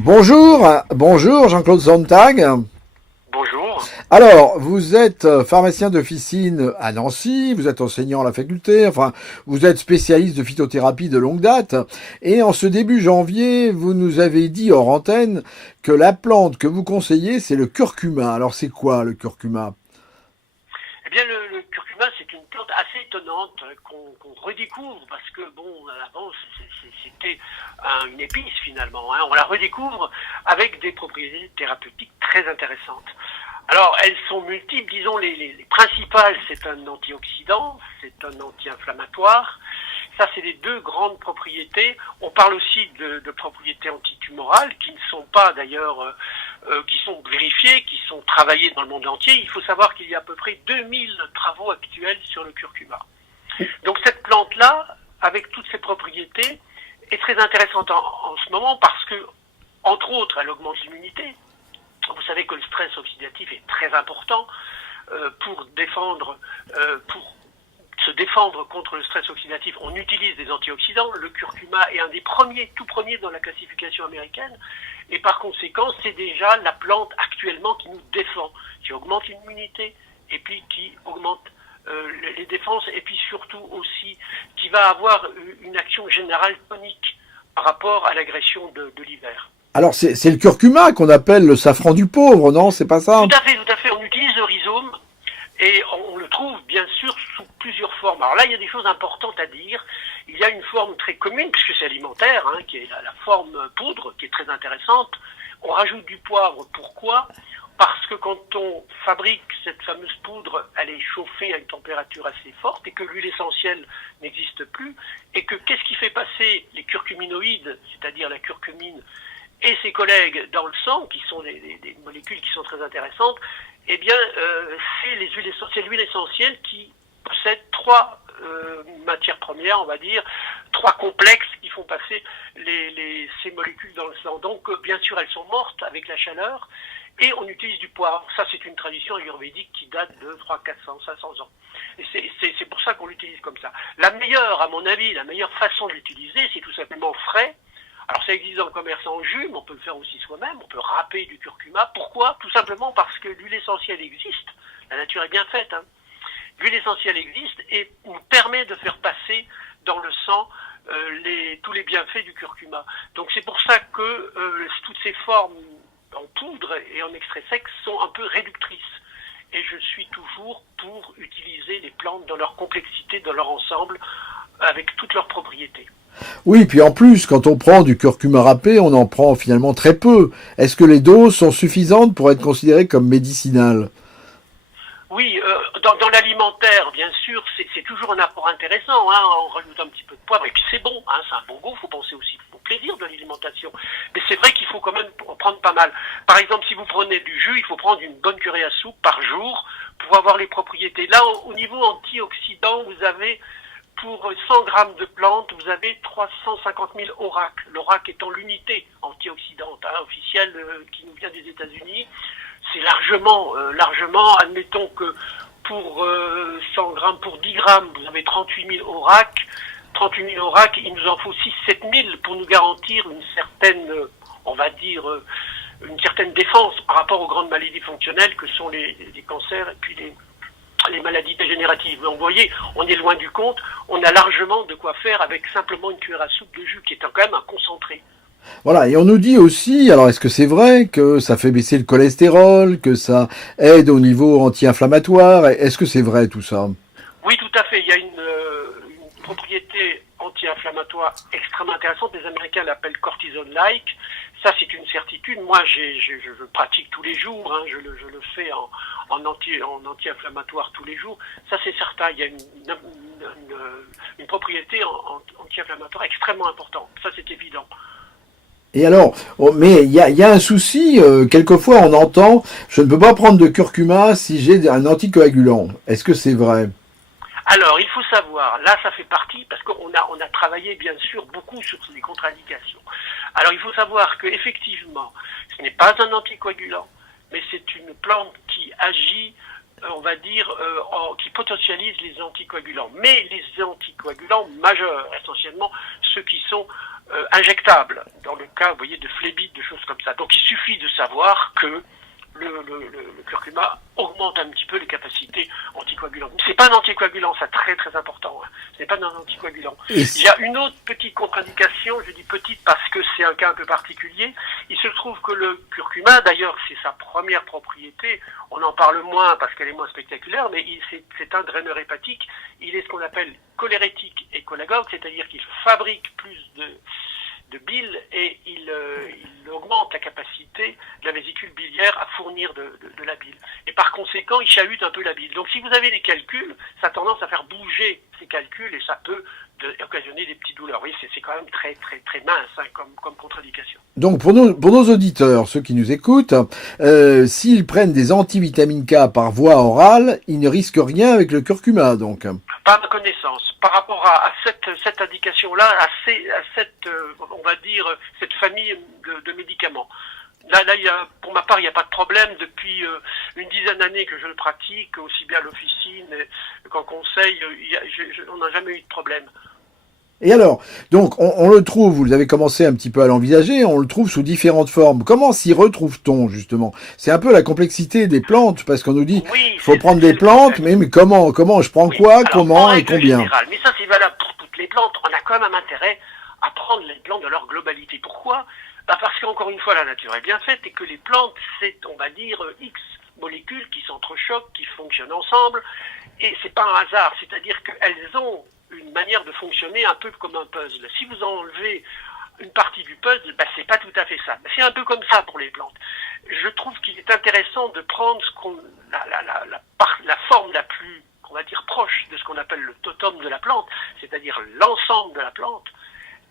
Bonjour Jean-Claude Sontag. Bonjour. Alors, vous êtes pharmacien d'officine à Nancy, vous êtes enseignant à la faculté, enfin, vous êtes spécialiste de phytothérapie de longue date, et en ce début janvier, vous nous avez dit hors antenne que la plante que vous conseillez, c'est le curcuma. Alors, c'est quoi le curcuma? Eh bien, le curcuma, c'est une plante assez étonnante qu'on redécouvre parce que, bon, avant, c'était une épice finalement. On la redécouvre avec des propriétés thérapeutiques très intéressantes. Alors, elles sont multiples. Disons, les principales, c'est un antioxydant, c'est un anti-inflammatoire. Ça, c'est les deux grandes propriétés. On parle aussi de propriétés antitumorales qui ne sont pas d'ailleurs, qui sont vérifiées, qui sont travaillées dans le monde entier. Il faut savoir qu'il y a à peu près 2000 travaux actuels sur le curcuma. Donc cette plante-là, avec toutes ses propriétés, est très intéressante en ce moment parce que, entre autres, elle augmente l'immunité. Vous savez que le stress oxydatif est très important pour se défendre contre le stress oxydatif. On utilise des antioxydants. Le curcuma est un des premiers, tout premiers dans la classification américaine. Et par conséquent, c'est déjà la plante actuellement qui nous défend, qui augmente l'immunité et puis qui augmente les défenses et puis surtout aussi qui va avoir une action générale tonique par rapport à l'agression de l'hiver. Alors, c'est le curcuma qu'on appelle le safran du pauvre, non? C'est pas ça? Tout à fait, tout à fait. On utilise le rhizome et on le trouve bien sûr sous plusieurs formes. Alors là, il y a des choses importantes à dire. Il y a une forme très commune, puisque c'est alimentaire, qui est la forme poudre, qui est très intéressante. On rajoute du poivre. Pourquoi? Parce que quand on fabrique cette fameuse poudre, elle est chauffée à une température assez forte et que l'huile essentielle n'existe plus. Et que qu'est-ce qui fait passer les curcuminoïdes, c'est-à-dire la curcumine, et ses collègues dans le sang, qui sont des molécules qui sont très intéressantes, eh bien, c'est les huiles essentielles. L'huile essentielle qui possède trois matières premières, on va dire, trois complexes qui font passer ces molécules dans le sang. Donc, bien sûr, elles sont mortes avec la chaleur, et on utilise du poivre. Ça, c'est une tradition ayurvédique qui date de 300, 400, 500 ans. Et c'est pour ça qu'on l'utilise comme ça. La meilleure, à mon avis, la meilleure façon de l'utiliser, c'est tout simplement frais. Alors ça existe dans le commerce en jus, mais on peut le faire aussi soi-même, on peut râper du curcuma. Pourquoi? Tout simplement parce que l'huile essentielle existe, la nature est bien faite. L'huile essentielle existe et nous permet de faire passer dans le sang tous les bienfaits du curcuma. Donc c'est pour ça que toutes ces formes en poudre et en extrait sec sont un peu réductrices. Et je suis toujours pour utiliser les plantes dans leur complexité, dans leur ensemble, avec toutes leurs propriétés. Oui, puis en plus, quand on prend du curcuma râpé, on en prend finalement très peu. Est-ce que les doses sont suffisantes pour être considérées comme médicinales? Oui, dans l'alimentaire, bien sûr, c'est toujours un apport intéressant. On rajoute un petit peu de poivre et puis c'est bon, c'est un bon goût. Il faut penser aussi au plaisir de l'alimentation. Mais c'est vrai qu'il faut quand même en prendre pas mal. Par exemple, si vous prenez du jus, il faut prendre une bonne cuillère à soupe par jour pour avoir les propriétés. Là, au niveau antioxydant, vous avez pour 100 grammes de plantes, vous avez 350 000 ORAC. L'ORAC étant l'unité antioxydante officielle qui nous vient des États-Unis. C'est largement, admettons que pour 100 grammes, pour 10 grammes, vous avez 38 000 ORAC. 38 000 ORAC, il nous en faut 6-7 000 pour nous garantir une certaine, on va dire, une certaine défense par rapport aux grandes maladies fonctionnelles que sont les cancers et puis les maladies dégénératives. Donc vous voyez, on est loin du compte, on a largement de quoi faire avec simplement une cuillère à soupe de jus qui est quand même un concentré. Voilà, et on nous dit aussi, alors est-ce que c'est vrai que ça fait baisser le cholestérol, que ça aide au niveau anti-inflammatoire? Est-ce que c'est vrai tout ça? Oui, tout à fait. Il y a une propriété anti-inflammatoire extrêmement intéressante. Les Américains l'appellent cortisone-like. Ça, c'est une certitude. Moi, je pratique tous les jours. Je le fais en anti-inflammatoire tous les jours. Ça, c'est certain. Il y a une propriété anti-inflammatoire extrêmement importante. Ça, c'est évident. Et alors, mais il y a un souci, quelquefois on entend, je ne peux pas prendre de curcuma si j'ai un anticoagulant. Est-ce que c'est vrai? Alors, il faut savoir, là, ça fait partie, parce qu'on a travaillé, bien sûr, beaucoup sur les contre-indications. Alors, il faut savoir que effectivement, ce n'est pas un anticoagulant, mais c'est une plante qui agit, on va dire, qui potentialise les anticoagulants. Mais les anticoagulants majeurs, essentiellement ceux qui sont injectables. Dans le cas, vous voyez, de phlébite, de choses comme ça. Donc il suffit de savoir que le curcuma augmente un petit peu les capacités anticoagulantes. Mais c'est pas un anticoagulant, c'est très très important. Hein. Ce n'est pas un anticoagulant. Il y a une autre petite contre-indication, je dis petite parce que c'est un cas un peu particulier. Il se trouve que le curcuma, d'ailleurs, c'est sa première propriété. On en parle moins parce qu'elle est moins spectaculaire, mais c'est un draineur hépatique. Il est ce qu'on appelle cholérétique et cholagogue, c'est-à-dire qu'il fabrique plus de bile et il augmente la capacité de la vésicule biliaire à fournir de la bile. Et par conséquent, il chahute un peu la bile. Donc si vous avez des calculs, ça a tendance à faire bouger ces calculs et ça peut occasionner des petites douleurs. Oui, c'est quand même très très très mince hein, comme contre-indication. Donc pour nos auditeurs, ceux qui nous écoutent, s'ils prennent des antivitamines K par voie orale, ils ne risquent rien avec le curcuma, donc. Pas à ma connaissance. Par rapport à cette indication-là, à cette, on va dire, cette famille de médicaments. Là, pour ma part, il n'y a pas de problème. Depuis une dizaine d'années que je le pratique, aussi bien à l'officine qu'en conseil, on n'a jamais eu de problème. Et alors, donc, on le trouve, vous avez commencé un petit peu à l'envisager, on le trouve sous différentes formes. Comment s'y retrouve-t-on, justement? C'est un peu la complexité des plantes, parce qu'on nous dit, oui, il faut prendre des plantes, mais comment je prends quoi, alors, comment et combien? Mais ça, c'est valable pour toutes les plantes. On a quand même un intérêt à prendre les plantes de leur globalité. Pourquoi? Parce qu'encore une fois, la nature est bien faite et que les plantes, c'est, on va dire, X molécules qui s'entrechoquent, qui fonctionnent ensemble. Et c'est pas un hasard, c'est-à-dire qu'elles ont une manière de fonctionner un peu comme un puzzle. Si vous enlevez une partie du puzzle, c'est pas tout à fait ça. C'est un peu comme ça pour les plantes. Je trouve qu'il est intéressant de prendre la forme la plus, on va dire, proche de ce qu'on appelle le totem de la plante, c'est-à-dire l'ensemble de la plante,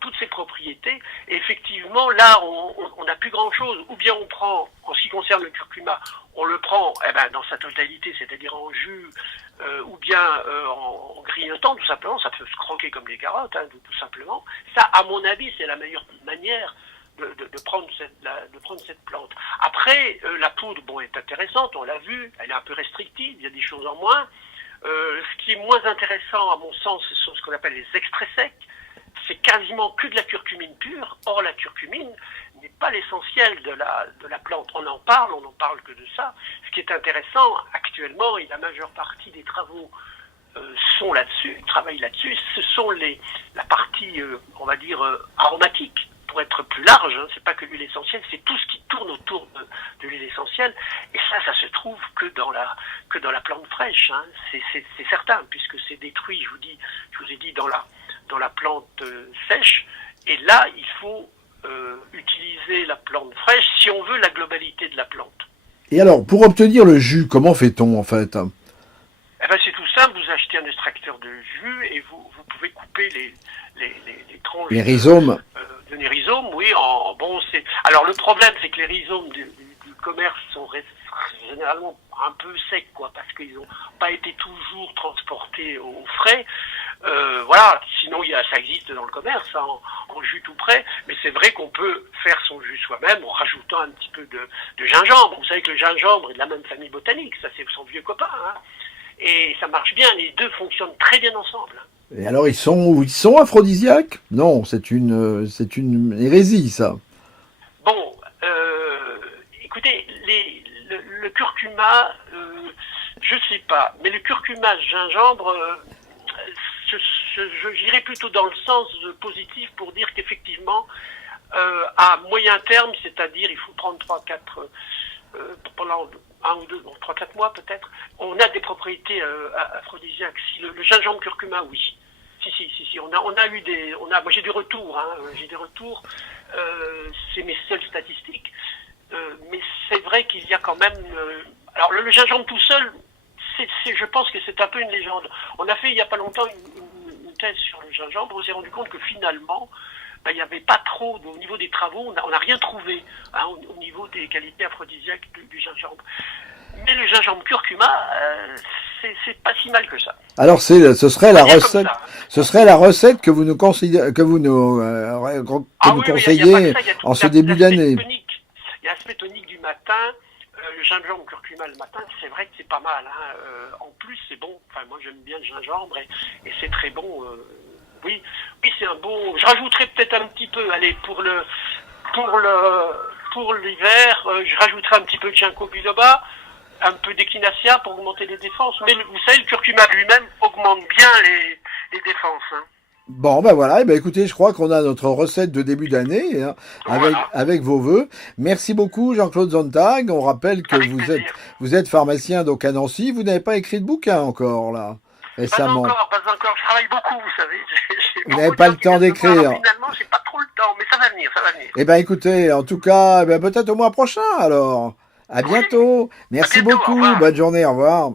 toutes ses propriétés. Et effectivement, là, on n'a plus grand-chose. Ou bien on prend, en ce qui concerne le curcuma, on le prend dans sa totalité, c'est-à-dire en jus, ou bien en grignotant, tout simplement. Ça peut se croquer comme des carottes, hein, tout simplement. Ça, à mon avis, c'est la meilleure manière de prendre cette plante. Après, la poudre, est intéressante, on l'a vu, elle est un peu restrictive, il y a des choses en moins. Ce qui est moins intéressant, à mon sens, ce sont ce qu'on appelle les extraits secs. C'est quasiment que de la curcumine pure. Or, la curcumine n'est pas l'essentiel de la plante. On en parle que de ça. Ce qui est intéressant actuellement, et la majeure partie des travaux sont là-dessus, travaillent là-dessus, ce sont la partie, on va dire, aromatique, pour être plus large. Hein. C'est pas que l'huile essentielle, c'est tout ce qui tourne autour de l'huile essentielle. Et ça se trouve que dans la plante fraîche. Hein. C'est certain, puisque c'est détruit, je vous ai dit, dans la plante sèche. Et là, il faut utiliser la plante fraîche si on veut la globalité de la plante. Et alors, pour obtenir le jus, comment fait-on, en fait? C'est tout simple, vous achetez un extracteur de jus et vous pouvez couper les tranches. Les rhizomes. De rhizomes, oui. Alors, le problème, c'est que les rhizomes du commerce sont généralement un peu secs, parce qu'ils n'ont pas été toujours transportés au frais. Voilà, sinon ça existe dans le commerce, hein, en jus tout prêt, mais c'est vrai qu'on peut faire son jus soi-même en rajoutant un petit peu de gingembre. Vous savez que le gingembre est de la même famille botanique, ça c'est son vieux copain, hein, et ça marche bien, les deux fonctionnent très bien ensemble. Et alors ils sont aphrodisiaques? Non, c'est une hérésie, ça. Bon, écoutez, le curcuma, je sais pas, mais le curcuma gingembre, j'irais plutôt dans le sens positif pour dire qu'effectivement, à moyen terme, c'est-à-dire il faut prendre 3-4 pendant 1 ou 2, 3-4 mois peut-être, on a des propriétés aphrodisiaques. Si le gingembre curcuma, oui. Si, on a eu moi j'ai des retours, c'est mes seules statistiques, mais c'est vrai qu'il y a quand même, alors le gingembre tout seul, je pense que c'est un peu une légende. On a fait il n'y a pas longtemps une thèse sur le gingembre, on s'est rendu compte que finalement, il n'y avait pas trop, au niveau des travaux, on n'a rien trouvé au niveau des qualités aphrodisiaques du gingembre. Mais le gingembre curcuma, c'est pas si mal que ça. Alors ce serait la recette que vous nous conseillez, en ce début d'année. Il y a l'aspect tonique du matin. Le gingembre curcuma le matin, c'est vrai que c'est pas mal. Hein. En plus, c'est bon. Enfin, moi, j'aime bien le gingembre et c'est très bon. Oui, c'est un bon. Je rajouterais peut-être un petit peu. Allez, pour l'hiver, je rajouterai un petit peu de ginkgo biloba, un peu d'echinacea pour augmenter les défenses. Mais vous savez, le curcuma lui-même augmente bien les défenses. Hein. Bon, ben voilà, et ben écoutez, je crois qu'on a notre recette de début d'année hein, Voilà. avec vos vœux. Merci beaucoup Jean-Claude Zontag. On rappelle que Avec plaisir. vous êtes pharmacien donc à Nancy. Vous n'avez pas écrit de bouquin encore là Pas récemment. encore, pas encore. Je travaille beaucoup, vous savez. J'ai Vous n'avez beaucoup pas de le temps choses qui viennent de me voir. d'écrire. Alors, finalement, j'ai pas trop le temps, mais ça va venir, ça va venir. Eh ben écoutez, en tout cas, eh ben, peut-être au mois prochain alors. À Oui, bientôt. à Merci bientôt, au beaucoup. revoir. Bonne journée. Au revoir.